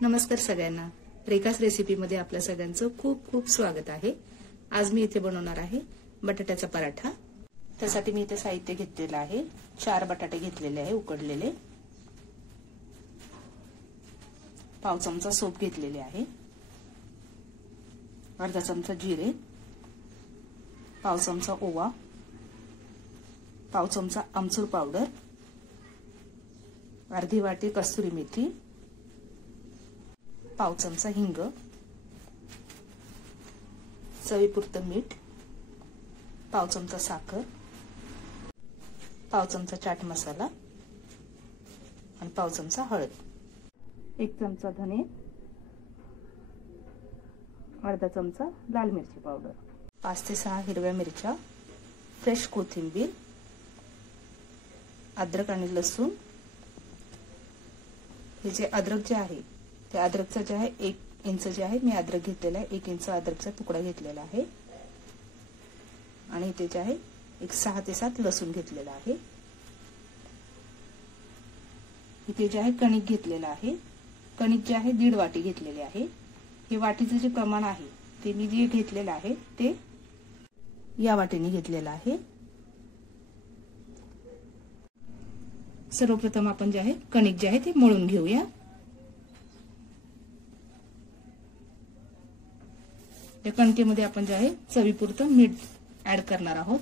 नमस्कार सगळ्यांना, रेखास रेसिपीमध्ये आपल्या सगळ्यांचं खूप खूप स्वागत आहे। आज मी इथे बनवणार आहे बटाट्याचा पराठा। त्यासाठी मी इथे साहित्य घेतलेलं आहे। 4 बटाटे घेतलेले आहे उकडलेले, पाव चमचा सोप घेतलेले आहे, अर्धा चमचा जिरे, पाव चमचा ओवा, पाव चमचा आमचूर पावडर, अर्धी वाटी कस्तुरी मेथी, पाव चमचा हिंग, चवीपुरतं मीठ, पाव चमचा साखर, पाव चमचा चाट मसाला आणि पाव चमचा हळद, 1 चमचा धने, अर्धा चमचा लाल मिरची पावडर, 5 ते 6 हिरव्या मिरच्या, फ्रेश कोथिंबीर, अद्रक आणि लसूण। हे जे अद्रक जे आहे ते अद्रकचं जे आहे 1 इंच जे आहे मी अद्रक घेतलेला आहे, 1 इंच अद्रकचा तुकडा घेतलेला आहे आणि इथे जे आहे एक 6 ते 7 लसूण घेतलेला आहे। इथे जे आहे कणिक घेतलेला आहे, कणिक जे आहे 1.5 वाटी घेतलेले आहे। हे वाटीचं जे प्रमाण आहे ते मी जे घेतलेलं आहे ते या वाटीने घेतलेलं आहे। सर्वप्रथम आपण जे आहे कणिक जे आहे ते मळून घेऊया। या कणकेमध्ये आपण जे आहे चवीपुरतं मीठ ऍड करणार आहोत।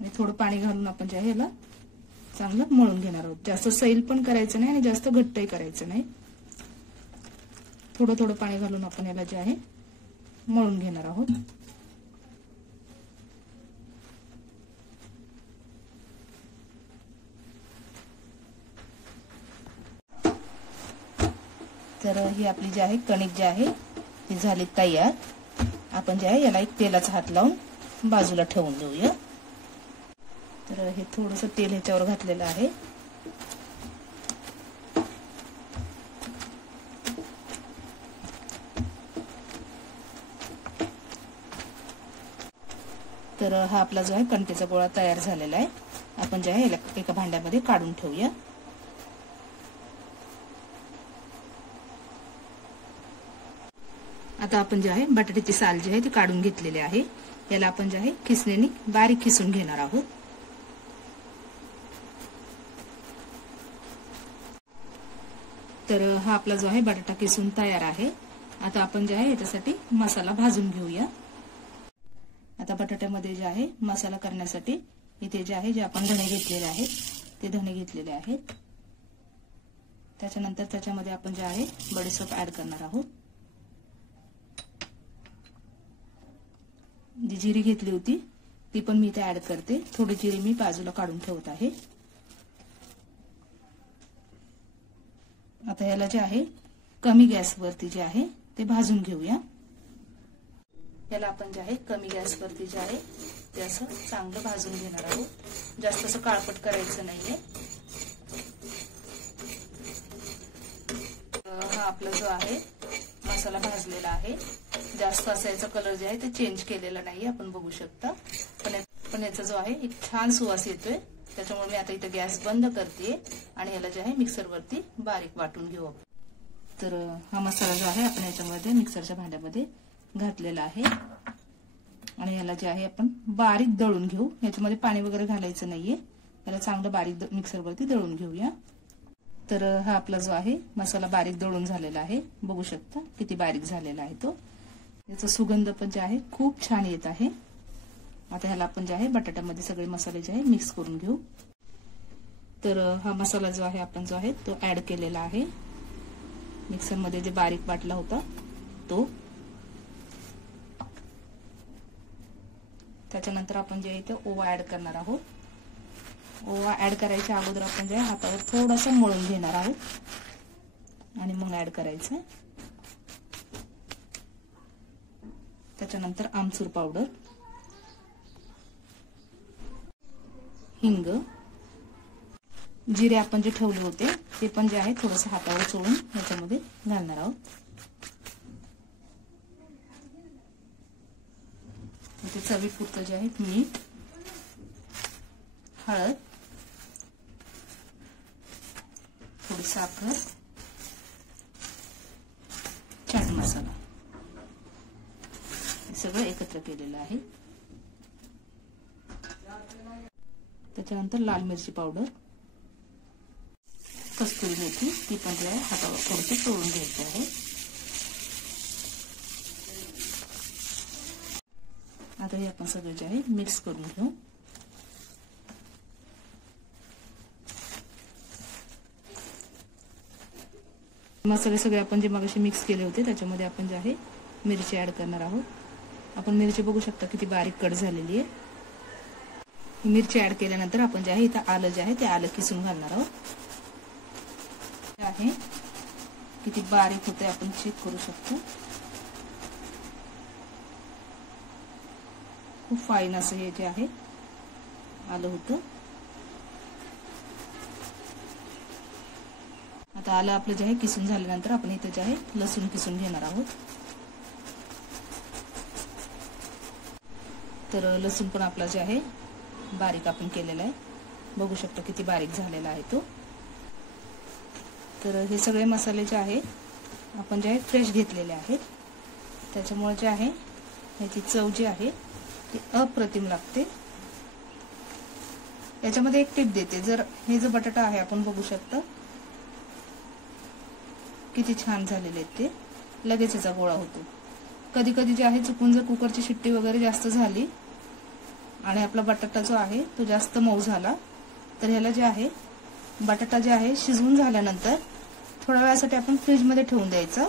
आणि थोडं पाणी घालून आपण जे आहे याला चांगलं मळून घेणार आहोत। जास्त सैल पण करायचं नाही आणि जास्त घट्टही करायचं नाही, थोडं थोडं पाणी घालून आपण याला जे आहे मळून घेणार आहोत। तर ही आपली जी आहे कणिक जी आहे ती झाली तयार। आपण जे आहे याला एक तेलाचा हात लावून बाजूला ठेवून देऊया। तर हे थोडंसं तेल ह्याच्यावर घातलेलं आहे। तर हा आपला जो आहे कणकेचा गोळा तयार झालेला आहे। आपण जे आहे याला एका भांड्यामध्ये काढून ठेवूया। आता आपण जे आहे बटाट्याची साल जी आहे ती काढून घेतलेली आहे। याला आपण जे आहे खिसणीने बारीक खिसून घेणार आहोत। तर हा आपला जो आहे बटाटा किसून तयार आहे। आता आपण जे आहे याच्यासाठी मसाला भाजून घेऊया। आता बटाट्यामध्ये जे आहे मसाला करण्यासाठी इथे जे आहे जे आपण धणे घेतलेले आहेत ते धणे घेतलेले आहेत। त्याच्यानंतर त्याच्यामध्ये आपण जे आहे बडीशेप ऍड करणार आहोत। जी जिरी घेतली होती ती पण मी इथे ऍड करते। थोडी जिरी मी बाजूला काढून ठेवत आहे। आता याला जे आहे कमी गॅसवरती जे आहे ते भाजून घेऊया। याला आपण जे आहे कमी गॅसवरती जे आहे ते असं चांगलं भाजून घेणार आहोत। जास्त असं काळपट करायचं नाहीये। हा आपला जो आहे मसाला भाजलेला आहे। जास्त असं याचा कलर जे आहे ते चेंज केलेला नाही, आपण बघू शकता। पण याचा जो आहे एक छान सुवास येतोय। त्याच्यामुळे मी आता इथे गॅस बंद करते आणि याला जे आहे मिक्सर वरती बारीक वाटून घेऊ। तर हा मसाला जो आहे आपण याच्यामध्ये मिक्सरच्या भांड्यामध्ये घातलेला आहे आणि याला जे आहे आपण बारीक दळून घेऊ। याच्यामध्ये पाणी वगैरे घालायचं नाहीये, याला चांगलं बारीक मिक्सर वरती दळून घेऊया। तर हा आपला जो आहे मसाला बारीक दळून झालेला आहे, बघू शकता किती बारीक झालेला आहे तो। याचा सुगंध पण जे आहे खूप छान येत आहे। आता ह्याला आपण जे आहे बटाट्यामध्ये सगळे मसाले जे आहे मिक्स करून घेऊ। तर हा मसाला जो आहे आपण जो आहे तो ऍड केलेला आहे मिक्सर मध्ये, जे बारीक वाटला होता तो। त्याच्यानंतर आपण जे इथे ओवा ऍड करणार आहोत। ओवा ऍड करायच्या अगोदर आपण जे हातावर थोडंसं मळून घेणार आहोत आणि मग ऍड करायचं। त्याच्यानंतर आमचूर पावडर, हिंग, जिरे आपण जे ठेवले होते ते पण जे आहे थोडंसं हातावर चोळून याच्यामध्ये घालणार आहोत। इथे चवीपुरतं जे आहे मीठ, हळद, थोडी साखर, चाट मसाला हे सगळं एकत्र केलेलं आहे. त्याच्यानंतर लाल मिरची पावडर, कस्तुरी मेथी, ती पण जे आहे हातावर थोडीशी चोळून घ्यायची आहे. आता हे आपण सगळे जे आहे मिक्स करून घेऊ. मसाले सगळे आपण जे मगाशी मिक्स केले होते त्याच्यामध्ये आपण जे आहे मिरची ऍड करणार आहोत. आपण मिरची बघू शकता किती बारीक कट झालेली आहे. मिरची ऍड केल्यानंतर आपण जे आहे इथं आलं जे आहे ते आलं किसून घालणार आहोत. आहे किती बारीक होते आपण चेक करू शकतो. खूप फाईन असं हे जे आहे आलं होतं. आता आलं आपलं जे आहे किसून झाल्यानंतर आपण इथं जे आहे लसूण किसून घेणार आहोत. तर लसूण पण आपला जे आहे बारीक आपण केलेला आहे. बघू शकतो किती बारीक झालेला आहे तो. तर हे सगळे मसाले जे आहे आपण जे आहे फ्रेश घेतलेले आहेत. त्याच्यामुळे जे आहे याची चव जी आहे ती अप्रतिम लागते. याच्यामध्ये एक टिप देते. जर हे जो बटाटा आहे आपण बघू शकता किती छान झालेले आहेत ते. लगेच याचा गोळा होतो. कधी कधी जे आहे चुकून जर कुकरची शिट्टी वगैरे जास्त झाली आणि आपला बटाटा जो आहे तो जास्त मऊ झाला तर ह्याला जे आहे बटाटा जे आहे शिजवून झाल्यानंतर थोड्या वेळासाठी आपण फ्रीजमध्ये ठेवून द्यायचं.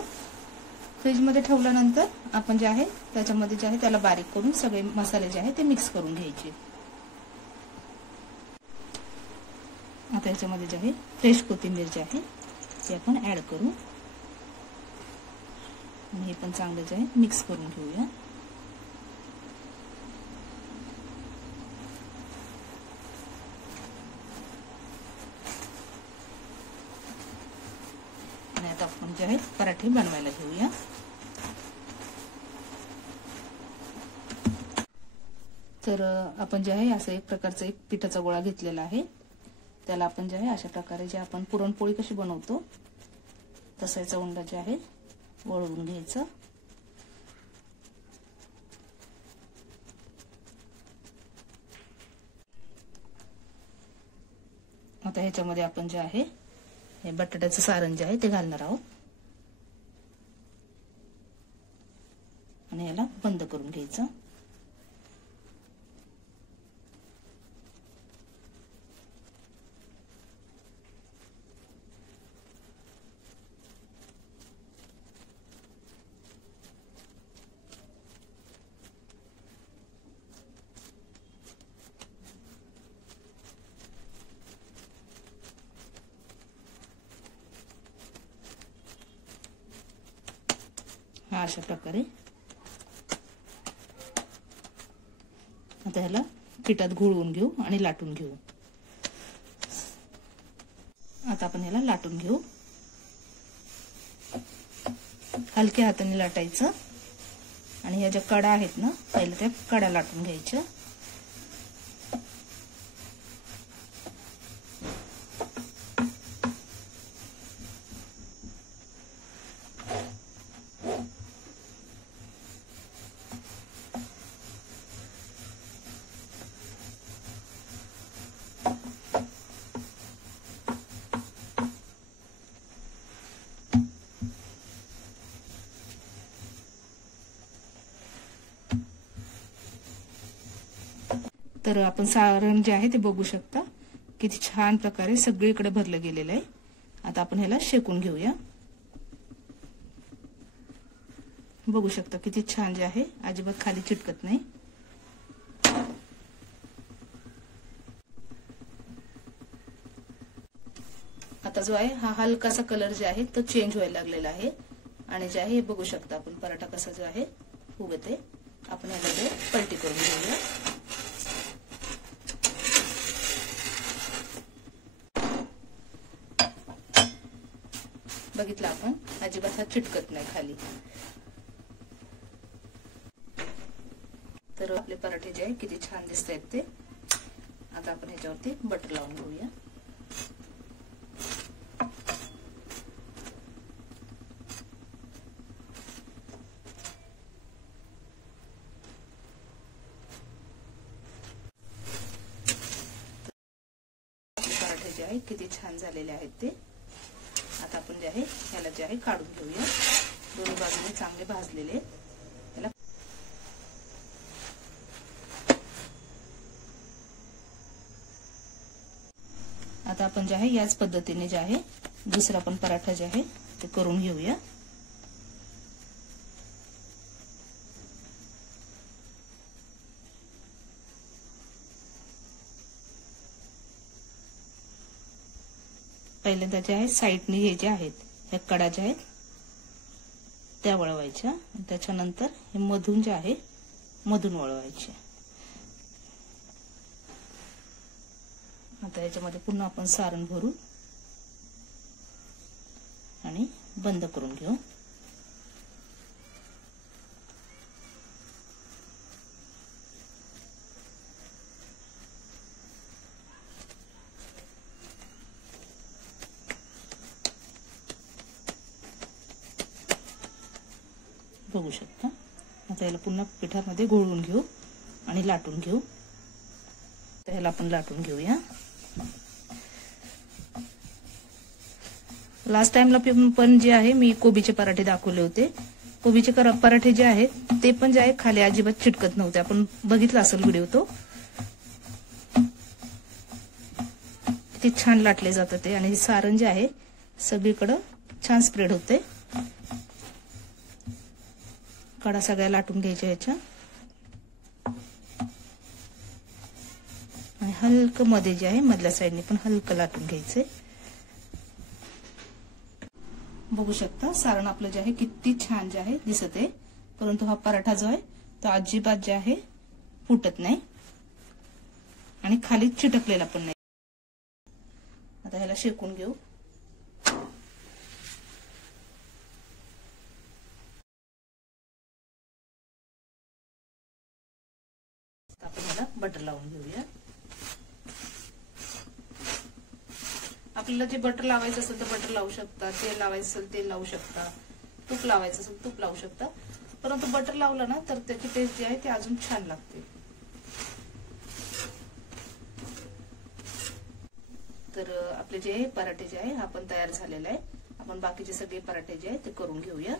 फ्रीजमध्ये ठेवल्यानंतर आपण जे आहे त्याच्यामध्ये जे आहे त्याला बारीक करून सगळे मसाले जे आहे ते मिक्स करून घ्यायचे. आता याच्यामध्ये जे आहे फ्रेश कोथिंबीर जी आहे ते आपण ऍड करू आणि हे पण चांगलं जे आहे मिक्स करून घेऊया. आणि आता आपण जे आहे पराठे बनवायला घेऊया. तर आपण जे आहे असं एक प्रकारचा एक पिठाचा गोळा घेतलेला आहे. त्याला आपण जे आहे अशा प्रकारे जे आपण पुरणपोळी कशी बनवतो तसा याचा उंडा जे आहे वळवून घ्यायचा. आता ह्याच्यामध्ये आपण जे आहे हे बटाट्याचं सारण जे आहे ते घालणार आहोत आणि याला बंद करून घ्यायचं. अशा प्रकारे आता ह्याला पिठात घोळवून घेऊ आणि लाटून घेऊ. आता आपण ह्याला लाटून घेऊ. हलक्या हाताने लाटायचं आणि ह्या ज्या कडा आहेत ना पहिल्या त्या कडा लाटून घ्यायच्या. तर आपण सारण जे आहे ते बघू शकता किती छान प्रकारे सगळीकडे भरलं गेलेलं आहे. आता आपण ह्याला शेकून घेऊया. बघू शकता किती छान जे आहे अजिबात खाली चिटकत नाही. आता जो आहे हा हलकासा कलर जे आहे तो चेंज व्हायला लागलेला आहे आणि जे आहे बघू शकता आपण पराठा कसा जो आहे उगते. आपण याला जे पलटी करून घेऊया. बघितलं आपण अजिबात हा चिटकत नाही खाली. तर आपले पराठे जे आहे किती छान दिसत आहेत ते. आता आपण ह्याच्यावरती बटर लावून घेऊया. पराठे जे आहे किती छान झालेले आहेत ते. आता आपण जे आहे याला जे आहे काढून घेऊया. दोन्ही बाजूने चांगले भाजलेले. याला आता आपण जे आहे याच पद्धतीने जे आहे दुसरा पण पराठा जे आहे ते करून घेऊया. पहिल्यांदा जे आहे साईडने हे जे आहेत ह्या कडा ज्या आहेत त्या वळवायच्या. त्याच्यानंतर हे मधून जे आहे मधून वळवायचे. आता याच्यामध्ये पुन्हा आपण सारण भरू आणि बंद करून घेऊ. बघू शकता. आता याला पुन्हा पिठामध्ये घोळवून घेऊ आणि लाटून घेऊ. तर याला आपण लाटून घेऊया. लास्ट टाइमला पण जे आहे मी कोबीचे पराठे दाखवले होते. कोबीचे पराठे जे आहेत ते पण जे आहे खाली अजिबात चिटकत नव्हते. आपण बघितला असेल व्हिडिओ तो. किती छान लाटले जातात ते. आणि सारण जे आहे सगळीकडे छान स्प्रेड होते. कडा सगळ्या लाटून घ्यायच्या ह्याच्या. आणि हलकं मध्ये जे आहे मधल्या साईडने पण हलकं लाटून घ्यायचंय. बघू शकता सारण आपलं जे आहे किती छान जे आहे दिसत आहे. परंतु हा पराठा जो आहे तो अजिबात जे आहे फुटत नाही आणि खाली चिटकलेला पण नाही. आता ह्याला शेकून घेऊ. आपण ह्याला बटर लावून घेऊया. आपल्याला जे बटर लावायचं असेल तर बटर लावू शकता. तेल लावायचं असेल तेल लावू शकता. तूप लावायचं असेल तूप लावू शकता. परंतु बटर लावलं ना तर त्याची टेस्ट जी आहे ती अजून छान लागते. तर आपले जे पराठे जे आहे हा पण तयार झालेला आहे. आपण बाकीचे सगळे पराठे जे आहे ते करून घेऊया.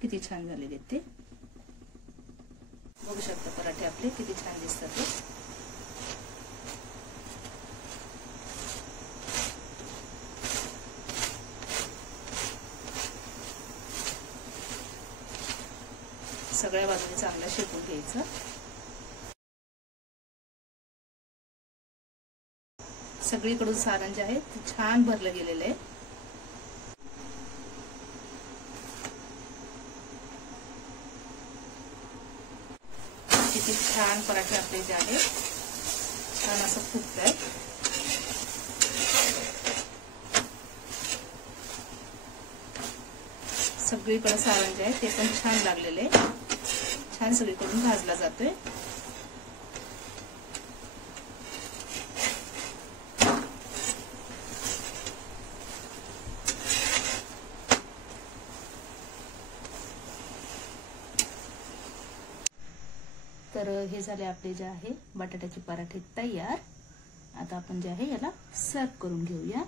किती छान झालेले ते. बघू शकता पराठे आपले किती छान दिसतात ते. सगळ्या बाजूने चांगला शेकून घ्यायचं. सगळीकडून सारण जे आहे ते छान भरलं गेलेलं आहे. किती छान पराठे आपले जे आहे छान असं फुगतंय. सगळीकडे सारण जे आहे ते पण छान लागलेलं आहे. छान सगळीकडून भाजला जातोय. तर हे झाले आपले जे आहे बटाट्याचे पराठे तयार. आता आपण जे आहे याला सर्व करून घेऊया.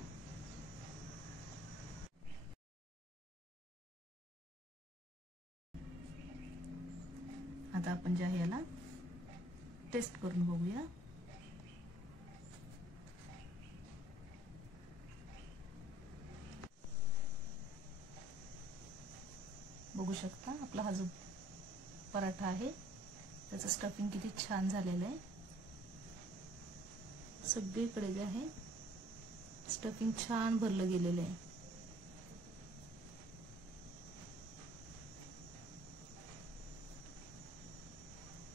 आता आपण जे आहे याला टेस्ट करून बघूया. बघू शकता आपला हा जो पराठा आहे त्याचं स्टफिंग किती छान झालेलं आहे. सगळीकडे जे आहे स्टफिंग छान भरलं गेलेलं आहे.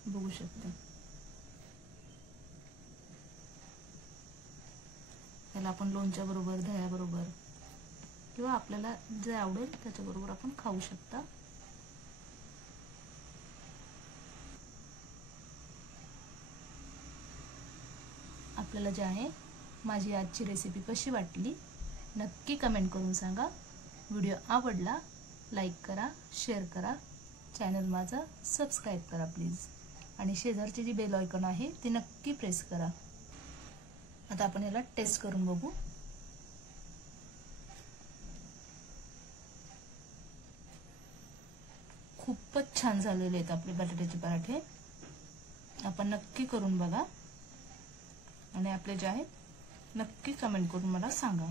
बघू शकता. त्याला आपण लोणच्या बरोबर दह्या बरोबर किंवा आपल्याला जे आवडेल त्याच्या बरोबर आपण खाऊ शकता. आपल्याला जे आहे माझी आजची रेसिपी कशी वाटली नक्की कमेंट करून सांगा. व्हिडिओ आवडला लाईक करा, शेअर करा, चॅनल माझा सबस्क्राईब करा प्लीज, आणि शेजारची जी बेल आयकॉन आहे ती नक्की प्रेस करा. आता आपण याला टेस्ट करून बघू. खूपच छान झालेले आहेत आपले बटाट्याचे पराठे. आपण नक्की करून बघा आणि आपले जे आहेत नक्की कमेंट करून मला सांगा.